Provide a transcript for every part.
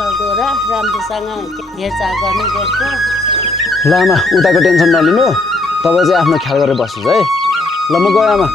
खालको र राम्रोसँग हेरचाह गर्ने गोठको। ल आमा उताको टेन्सन नलिनु, तपाईँ चाहिँ आफ्नो ख्याल गरेर बस्नुहोस् है। ल म गएँ आमा।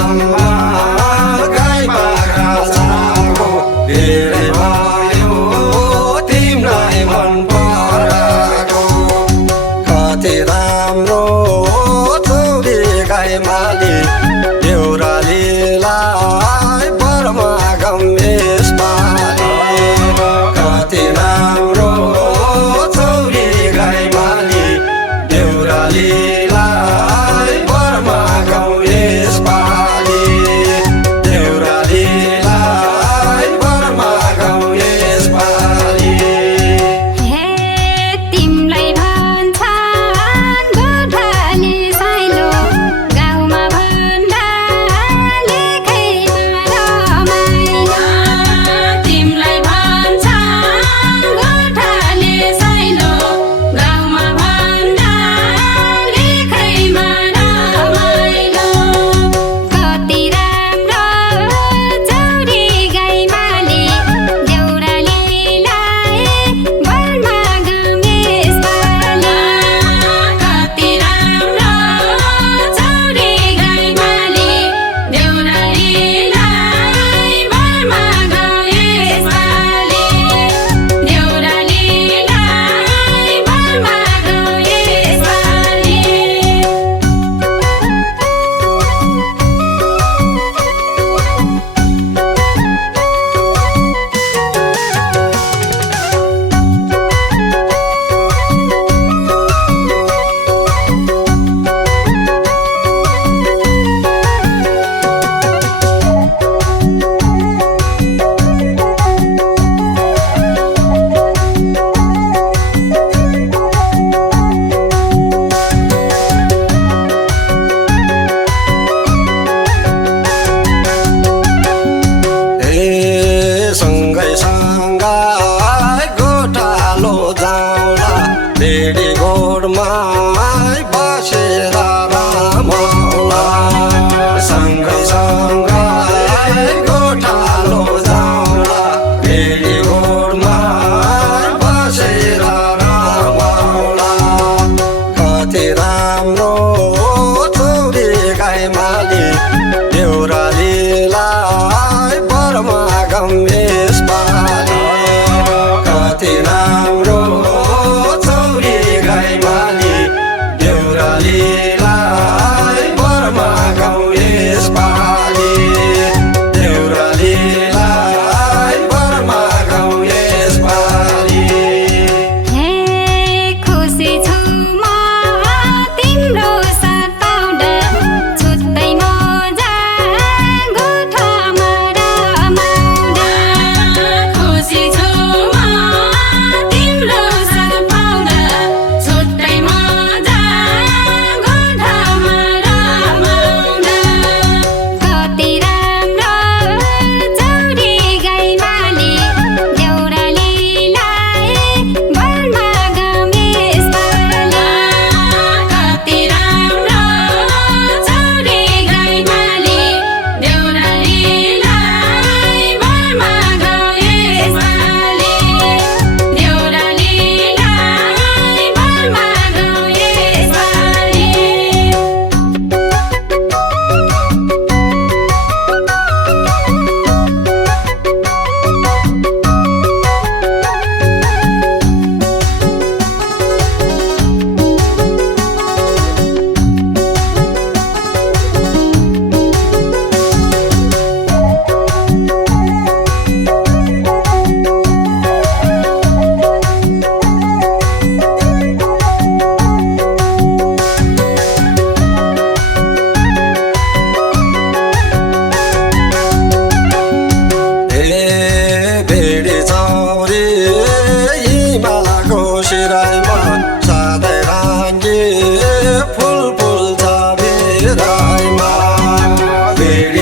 राममा गाई बाख्रा छाको धेरै भयो तिमीलाई मन पराको कति राम्रो छोरी गाई माली देउरालीलाई बरमा गम्मेश पाली कति राम्रो छोरी गाई माली देउरालीलाई बरमा गम्मेश पाली देउरालीलाई बरमा गम्मेश पाली हे तिमलाई भन्छन् गोठाले साइलो गाउँमा भन्दा लेखैमा रमाइलो तिमलाई भन्छन् गोठाले साइलो गाउँमा भन्दा लेखैमा रमाइलो कति राम्रो चौरी गाई माली देउरालीलाई बलमा गमेश पाली कति राम्रो चौरी गाई माली देउरालीलाई बलमा गमेश पाली देउरालीलाई बलमा गमेश पाली सँगै सँगै गोठालो जाउँला बेडी गोडमा बसेर रमाउला सँगै सँगै गोठालो जाउँला बेडी गोडमा बसेर रमाउला कति राम्रो छोरी गाई माली देउरालीलाई बरमा गम्मेश पाली कति राम्रो छोरी गाई माली देउरालीलाई बरमा गम्मेश पाली देउरालीलाई बरमा गम्मेश पाली हे खुसी छु म तिम्रो साथ पाउँदा छुट्टै मजा गोठामा रमाउँदा खुसी छु म तिम्रो साथ पाउँदा छुट्टै मजा गोठामा रमाउँदा कति राम्रो चौरी गाई माली देउरालीलाई बलमा गमेश पाली कति राम्रो चौरी गाई माली देउरालीलाई बलमा गमेश पाली देउरालीलाई बलमा गमेश पाली बेडी चौरी हिमालको सिराइमा सधैँ राङ्गी फुल फुल्छ बिराइमा बेडी